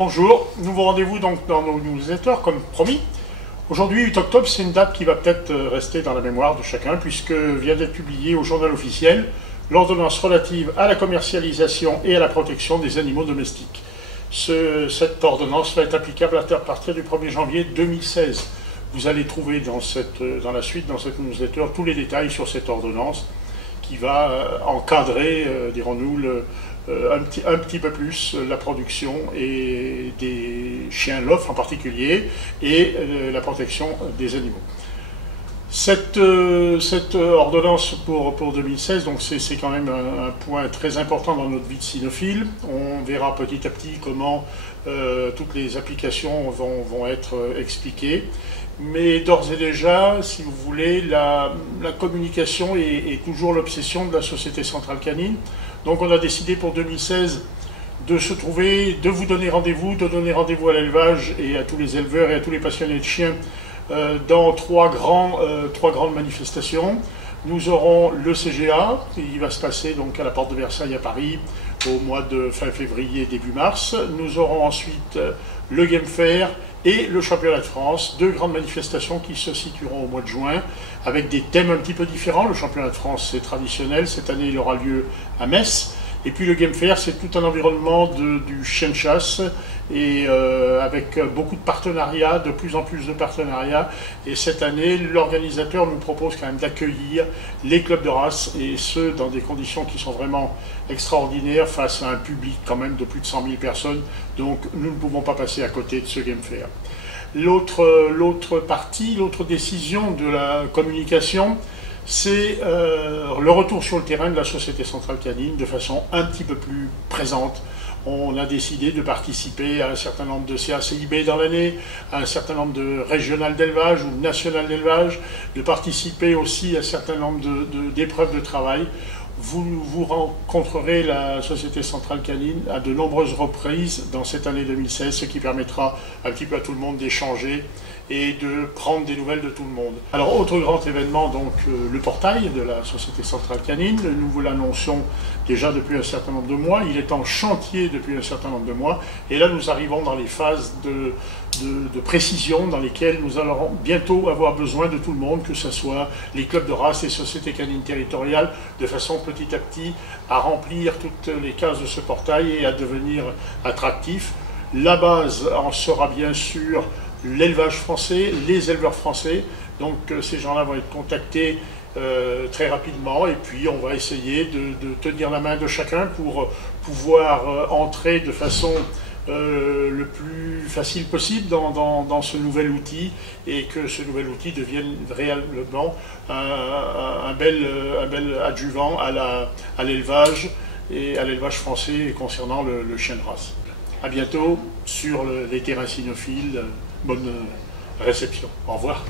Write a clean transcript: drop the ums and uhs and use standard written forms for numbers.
Bonjour, nouveau rendez-vous donc dans nos newsletters comme promis. Aujourd'hui, 8 octobre, c'est une date qui va peut-être rester dans la mémoire de chacun puisque vient d'être publiée au journal officiel l'ordonnance relative à la commercialisation et à la protection des animaux domestiques. Cette ordonnance va être applicable à partir du 1er janvier 2016. Vous allez trouver dans la suite, dans cette newsletter, tous les détails sur cette ordonnance qui va encadrer, dirons-nous, un petit peu plus la production et des chiens LOF en particulier et la protection des animaux. Cette ordonnance pour 2016, donc c'est quand même un point très important dans notre vie de cynophile. On verra petit à petit comment toutes les applications vont être expliquées. Mais d'ores et déjà, si vous voulez, la communication est toujours l'obsession de la Société Centrale Canine. Donc on a décidé pour 2016 de vous donner rendez-vous, de donner rendez-vous à l'élevage et à tous les éleveurs et à tous les passionnés de chiens dans trois grandes manifestations. Nous aurons le CGA, qui va se passer donc à la Porte de Versailles à Paris au mois de fin février, début mars. Nous aurons ensuite le Game Fair et le Championnat de France, deux grandes manifestations qui se situeront au mois de juin, avec des thèmes un petit peu différents. Le Championnat de France, c'est traditionnel, cette année il aura lieu à Metz. Et puis le Game Fair, c'est tout un environnement du chien de chasse, et avec beaucoup de partenariats, de plus en plus de partenariats. Et cette année, l'organisateur nous propose quand même d'accueillir les clubs de race, et ce, dans des conditions qui sont vraiment extraordinaires, face à un public quand même de plus de 100 000 personnes. Donc nous ne pouvons pas passer à côté de ce Game Fair. L'autre partie, l'autre décision de la communication, c'est le retour sur le terrain de la Société Centrale Canine de façon un petit peu plus présente. On a décidé de participer à un certain nombre de CACIB dans l'année, à un certain nombre de régionales d'élevage ou nationales d'élevage, de participer aussi à un certain nombre d'épreuves de travail. Vous rencontrerez la Société Centrale Canine à de nombreuses reprises dans cette année 2016, ce qui permettra un petit peu à tout le monde d'échanger et de prendre des nouvelles de tout le monde. Alors, autre grand événement, donc le portail de la Société Centrale Canine. Nous vous l'annoncions déjà depuis un certain nombre de mois. Il est en chantier depuis un certain nombre de mois. Et là, nous arrivons dans les phases de précision dans lesquelles nous allons bientôt avoir besoin de tout le monde, que ce soit les clubs de race et sociétés canines territoriales, de façon petit à petit à remplir toutes les cases de ce portail et à devenir attractif. La base en sera bien sûr l'élevage français, les éleveurs français. Donc ces gens-là vont être contactés très rapidement, et puis on va essayer de tenir la main de chacun pour pouvoir entrer de façon le plus facile possible dans ce nouvel outil, et que ce nouvel outil devienne réellement un bel adjuvant à l'élevage et à l'élevage français concernant le chien de race. À bientôt sur les terrains cynophiles. Bonne réception. Au revoir.